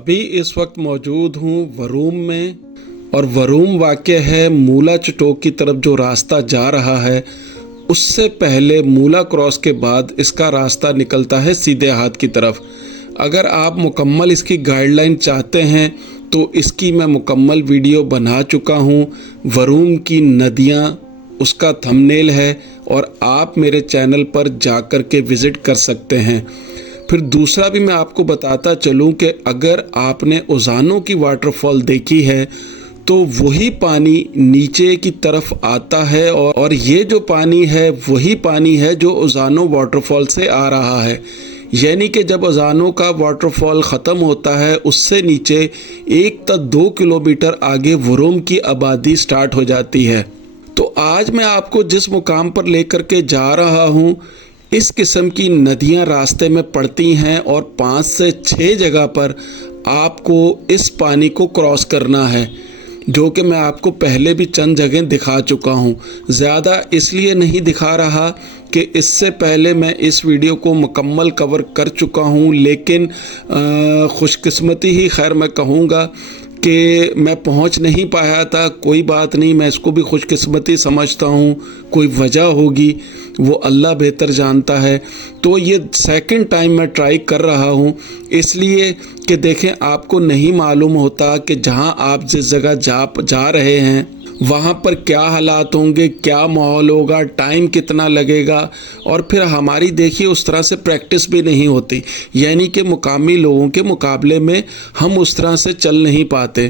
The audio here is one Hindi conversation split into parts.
अभी इस वक्त मौजूद हूँ वरूम में, और वरूम वाक़ है मूला चटोक की तरफ जो रास्ता जा रहा है उससे पहले मूला क्रॉस के बाद इसका रास्ता निकलता है सीधे हाथ की तरफ। अगर आप मुकम्मल इसकी गाइडलाइन चाहते हैं तो इसकी मैं मुकम्मल वीडियो बना चुका हूँ। वरूम की नदियाँ उसका थंबनेल है और आप मेरे चैनल पर जाकर के विज़िट कर सकते हैं। फिर दूसरा भी मैं आपको बताता चलूँ कि अगर आपने उज़ानो की वाटरफॉल देखी है तो वही पानी नीचे की तरफ आता है, और ये जो पानी है वही पानी है जो उज़ानो वाटरफॉल से आ रहा है। यानी कि जब उज़ानो का वाटरफॉल ख़त्म होता है उससे नीचे 1 या 2 किलोमीटर आगे वरूम की आबादी स्टार्ट हो जाती है। तो आज मैं आपको जिस मुकाम पर लेकर के जा रहा हूँ, इस किस्म की नदियाँ रास्ते में पड़ती हैं और 5 से 6 जगह पर आपको इस पानी को क्रॉस करना है, जो कि मैं आपको पहले भी चंद जगह दिखा चुका हूँ। ज़्यादा इसलिए नहीं दिखा रहा कि इससे पहले मैं इस वीडियो को मुकम्मल कवर कर चुका हूँ, लेकिन खुशकिस्मती ही खैर मैं कहूँगा कि मैं पहुंच नहीं पाया था। कोई बात नहीं, मैं इसको भी खुशकिस्मती समझता हूं। कोई वजह होगी, वो अल्लाह बेहतर जानता है। तो ये सेकंड टाइम मैं ट्राई कर रहा हूं, इसलिए कि देखें आपको नहीं मालूम होता कि जहां आप जिस जगह जा रहे हैं वहाँ पर क्या हालात होंगे, क्या माहौल होगा, टाइम कितना लगेगा, और फिर हमारी देखिए उस तरह से प्रैक्टिस भी नहीं होती। यानी कि मुकामी लोगों के मुकाबले में हम उस तरह से चल नहीं पाते।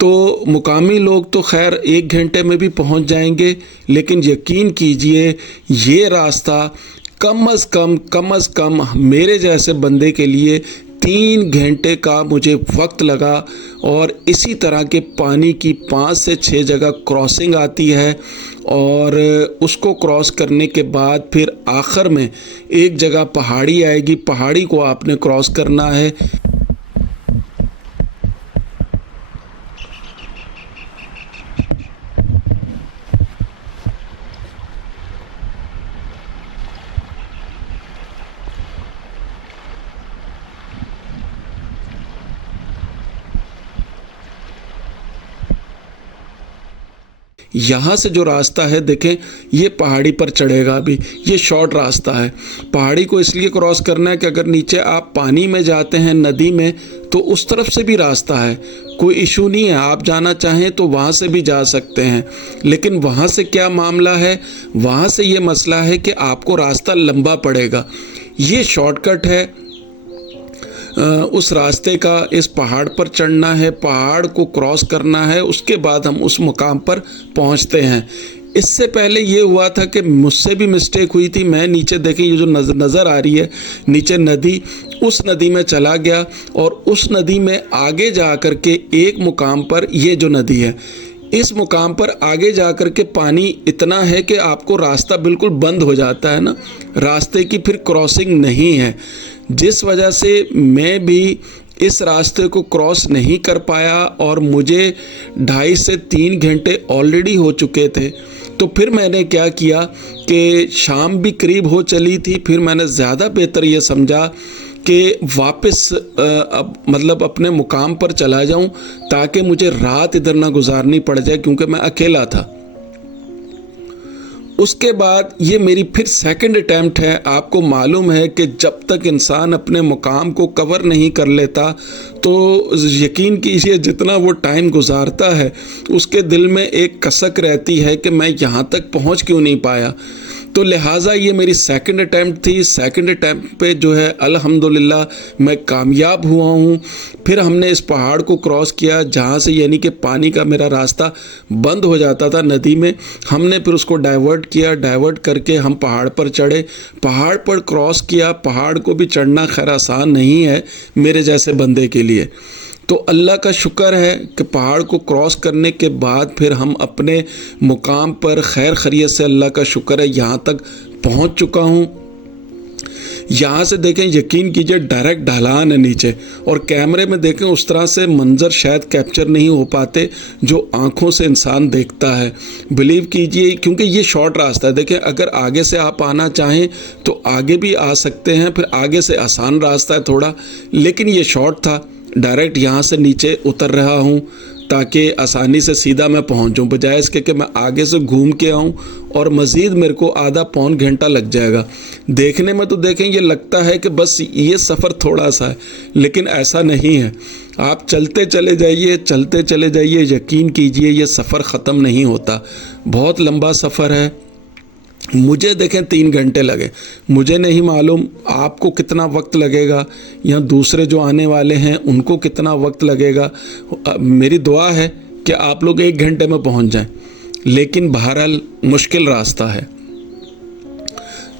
तो मुकामी लोग तो खैर 1 घंटे में भी पहुँच जाएंगे, लेकिन यकीन कीजिए ये रास्ता कम अज़ कम मेरे जैसे बंदे के लिए 3 घंटे का मुझे वक्त लगा। और इसी तरह के पानी की 5 से 6 जगह क्रॉसिंग आती है, और उसको क्रॉस करने के बाद फिर आखिर में एक जगह पहाड़ी आएगी, पहाड़ी को आपने क्रॉस करना है। यहाँ से जो रास्ता है देखें, ये पहाड़ी पर चढ़ेगा। अभी ये शॉर्ट रास्ता है। पहाड़ी को इसलिए क्रॉस करना है कि अगर नीचे आप पानी में जाते हैं नदी में तो उस तरफ से भी रास्ता है, कोई इशू नहीं है। आप जाना चाहें तो वहाँ से भी जा सकते हैं, लेकिन वहाँ से क्या मामला है, वहाँ से ये मसला है कि आपको रास्ता लंबा पड़ेगा। ये शॉर्टकट है उस रास्ते का। इस पहाड़ पर चढ़ना है, पहाड़ को क्रॉस करना है, उसके बाद हम उस मुकाम पर पहुंचते हैं। इससे पहले ये हुआ था कि मुझसे भी मिस्टेक हुई थी। मैं नीचे देखें, ये जो नज़र आ रही है नीचे नदी, उस नदी में चला गया, और उस नदी में आगे जा कर के एक मुकाम पर ये जो नदी है, इस मुकाम पर आगे जा कर के पानी इतना है कि आपको रास्ता बिल्कुल बंद हो जाता है ना, रास्ते की फिर क्रॉसिंग नहीं है। जिस वजह से मैं भी इस रास्ते को क्रॉस नहीं कर पाया, और मुझे 2.5 से 3 घंटे ऑलरेडी हो चुके थे। तो फिर मैंने क्या किया कि शाम भी करीब हो चली थी, फिर मैंने ज़्यादा बेहतर ये समझा कि वापस मतलब अपने मुकाम पर चला जाऊं, ताकि मुझे रात इधर ना गुजारनी पड़ जाए, क्योंकि मैं अकेला था। उसके बाद ये मेरी फिर सेकंड अटैम्प्ट है। आपको मालूम है कि जब तक इंसान अपने मुकाम को कवर नहीं कर लेता तो यकीन कीजिए जितना वो टाइम गुजारता है उसके दिल में एक कसक रहती है कि मैं यहाँ तक पहुँच क्यों नहीं पाया। तो लिहाजा ये मेरी सेकंड अटैम्प्ट थी। सेकंड अटैम्प्ट पे जो है अल्हम्दुलिल्लाह मैं कामयाब हुआ हूँ। फिर हमने इस पहाड़ को क्रॉस किया जहाँ से यानी कि पानी का मेरा रास्ता बंद हो जाता था नदी में। हमने फिर उसको डाइवर्ट किया, डाइवर्ट करके हम पहाड़ पर चढ़े, पहाड़ पर क्रॉस किया। पहाड़ को भी चढ़ना खैर आसान नहीं है मेरे जैसे बंदे के लिए। तो अल्लाह का शुक्र है कि पहाड़ को क्रॉस करने के बाद फिर हम अपने मुकाम पर खैर खैरियत से, अल्लाह का शुक्र है, यहाँ तक पहुँच चुका हूँ। यहाँ से देखें, यकीन कीजिए डायरेक्ट ढलान है नीचे, और कैमरे में देखें उस तरह से मंज़र शायद कैप्चर नहीं हो पाते जो आँखों से इंसान देखता है। बिलीव कीजिए, क्योंकि ये शॉर्ट रास्ता है। देखें अगर आगे से आप आना चाहें तो आगे भी आ सकते हैं, फिर आगे से आसान रास्ता है थोड़ा, लेकिन ये शॉर्ट था। डायरेक्ट यहाँ से नीचे उतर रहा हूँ ताकि आसानी से सीधा मैं पहुँचूँ, बजाय इसके कि मैं आगे से घूम के आऊँ और मज़ीद मेरे को आधा पौन घंटा लग जाएगा। देखने में तो देखें ये लगता है कि बस ये सफ़र थोड़ा सा है, लेकिन ऐसा नहीं है। आप चलते चले जाइए, चलते चले जाइए, यकीन कीजिए ये सफ़र ख़त्म नहीं होता। बहुत लंबा सफ़र है। मुझे देखें 3 घंटे लगे, मुझे नहीं मालूम आपको कितना वक्त लगेगा या दूसरे जो आने वाले हैं उनको कितना वक्त लगेगा। मेरी दुआ है कि आप लोग 1 घंटे में पहुंच जाएं, लेकिन बहरहाल मुश्किल रास्ता है।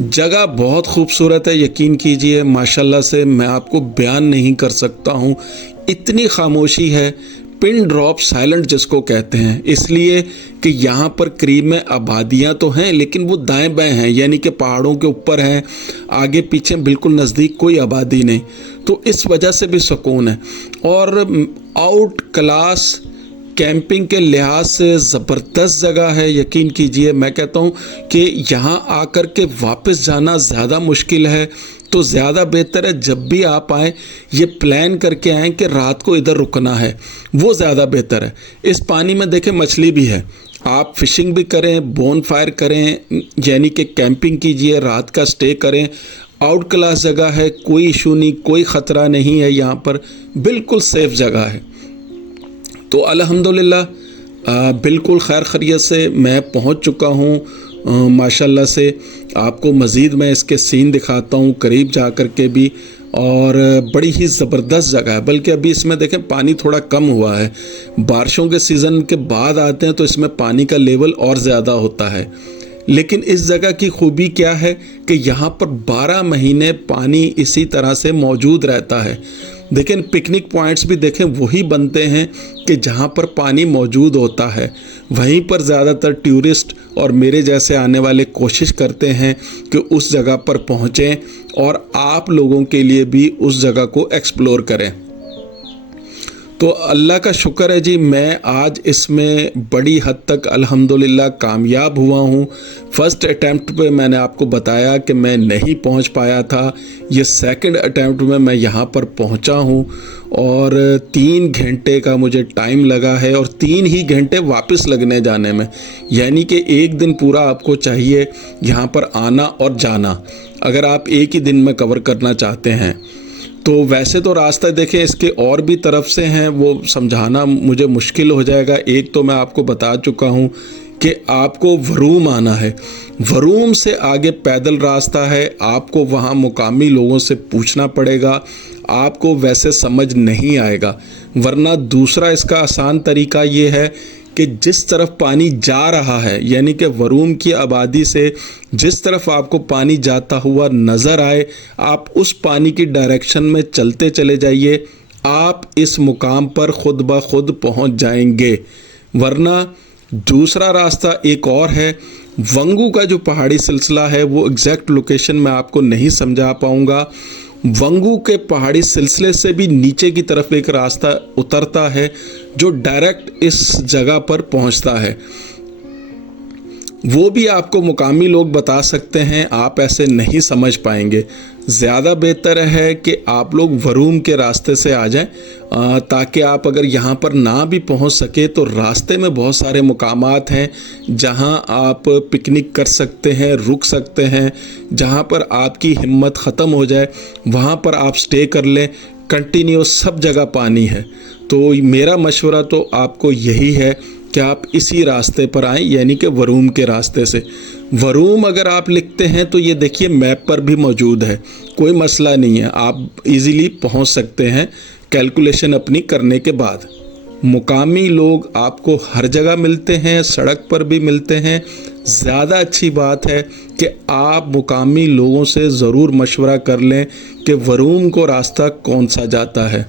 जगह बहुत खूबसूरत है, यकीन कीजिए माशाल्लाह से मैं आपको बयान नहीं कर सकता हूँ। इतनी खामोशी है, पिन ड्रॉप साइलेंट जिसको कहते हैं, इसलिए कि यहाँ पर करीब में आबादियाँ तो हैं लेकिन वो दाएं बाएं हैं, यानी कि पहाड़ों के ऊपर हैं, आगे पीछे बिल्कुल नज़दीक कोई आबादी नहीं, तो इस वजह से भी सुकून है। और आउट क्लास कैंपिंग के लिहाज से ज़बरदस्त जगह है। यकीन कीजिए मैं कहता हूँ कि यहाँ आकर के वापस जाना ज़्यादा मुश्किल है, तो ज़्यादा बेहतर है जब भी आप आएँ ये प्लान करके आएँ कि रात को इधर रुकना है, वो ज़्यादा बेहतर है। इस पानी में देखें मछली भी है, आप फिशिंग भी करें, बोन फायर करें, यानी कि कैंपिंग कीजिए, रात का स्टे करें। आउट क्लास जगह है, कोई इशू नहीं, कोई ख़तरा नहीं है, यहाँ पर बिल्कुल सेफ़ जगह है। तो अल्हम्दुलिल्लाह बिल्कुल खैर खैरियत से मैं पहुँच चुका हूँ। माशाल्लाह से आपको मज़ीद मैं इसके सीन दिखाता हूँ करीब जा कर के भी, और बड़ी ही ज़बरदस्त जगह है। बल्कि अभी इसमें देखें पानी थोड़ा कम हुआ है, बारिशों के सीज़न के बाद आते हैं तो इसमें पानी का लेवल और ज़्यादा होता है। लेकिन इस जगह की खूबी क्या है कि यहाँ पर 12 महीने पानी इसी तरह से मौजूद रहता है। देखें पिकनिक पॉइंट्स भी देखें वही बनते हैं कि जहाँ पर पानी मौजूद होता है, वहीं पर ज़्यादातर टूरिस्ट और मेरे जैसे आने वाले कोशिश करते हैं कि उस जगह पर पहुँचें और आप लोगों के लिए भी उस जगह को एक्सप्लोर करें। तो अल्लाह का शुक्र है जी, मैं आज इसमें बड़ी हद तक अल्हम्दुलिल्लाह कामयाब हुआ हूँ। फ़र्स्ट अटैम्प्ट पे मैंने आपको बताया कि मैं नहीं पहुँच पाया था, ये सेकंड अटैम्प्ट में मैं यहाँ पर पहुँचा हूँ और 3 घंटे का मुझे टाइम लगा है और 3 ही घंटे वापस लगने जाने में, यानी कि 1 दिन पूरा आपको चाहिए यहाँ पर आना और जाना, अगर आप एक ही दिन में कवर करना चाहते हैं। तो वैसे तो रास्ता देखें इसके और भी तरफ से हैं, वो समझाना मुझे मुश्किल हो जाएगा। एक तो मैं आपको बता चुका हूँ कि आपको वरूम आना है, वरूम से आगे पैदल रास्ता है, आपको वहाँ मुकामी लोगों से पूछना पड़ेगा, आपको वैसे समझ नहीं आएगा। वरना दूसरा इसका आसान तरीका ये है कि जिस तरफ पानी जा रहा है, यानी कि वरूम की आबादी से जिस तरफ आपको पानी जाता हुआ नज़र आए, आप उस पानी की डायरेक्शन में चलते चले जाइए, आप इस मुकाम पर खुद ब खुद पहुंच जाएंगे। वरना दूसरा रास्ता एक और है, वंगू का जो पहाड़ी सिलसिला है, वो एग्जैक्ट लोकेशन मैं आपको नहीं समझा पाऊँगा। वंगू के पहाड़ी सिलसिले से भी नीचे की तरफ एक रास्ता उतरता है जो डायरेक्ट इस जगह पर पहुंचता है, वो भी आपको मुकामी लोग बता सकते हैं, आप ऐसे नहीं समझ पाएंगे। ज़्यादा बेहतर है कि आप लोग वरूम के रास्ते से आ जाएं, ताकि आप अगर यहाँ पर ना भी पहुँच सके तो रास्ते में बहुत सारे मुकामात हैं जहाँ आप पिकनिक कर सकते हैं, रुक सकते हैं, जहाँ पर आपकी हिम्मत ख़त्म हो जाए वहाँ पर आप स्टे कर लें। कंटिन्यूस सब जगह पानी है, तो मेरा मशवरा तो आपको यही है कि आप इसी रास्ते पर आएँ, यानी कि वरूम के रास्ते से। वरूम अगर आप लिखते हैं तो ये देखिए मैप पर भी मौजूद है, कोई मसला नहीं है, आप इजीली पहुंच सकते हैं कैलकुलेशन अपनी करने के बाद। मुकामी लोग आपको हर जगह मिलते हैं, सड़क पर भी मिलते हैं। ज़्यादा अच्छी बात है कि आप मुकामी लोगों से ज़रूर मशवरा कर लें कि वरूम को रास्ता कौन सा जाता है।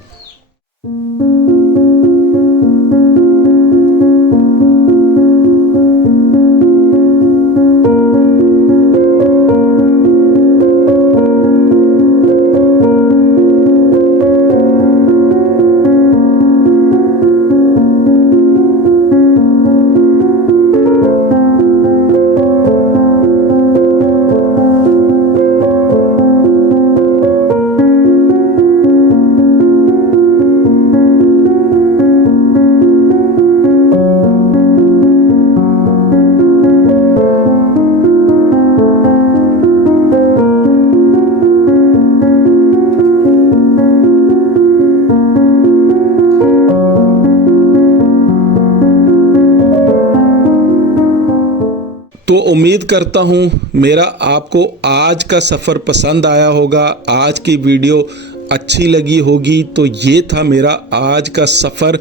तो उम्मीद करता हूँ मेरा आपको आज का सफ़र पसंद आया होगा, आज की वीडियो अच्छी लगी होगी। तो ये था मेरा आज का सफ़र।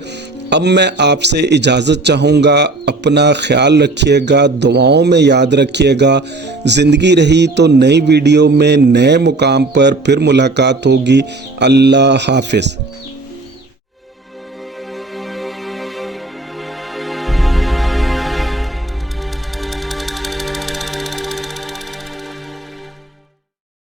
अब मैं आपसे इजाज़त चाहूँगा। अपना ख्याल रखिएगा, दुआओं में याद रखिएगा। ज़िंदगी रही तो नई वीडियो में नए मुकाम पर फिर मुलाकात होगी। अल्लाह हाफ़िज़।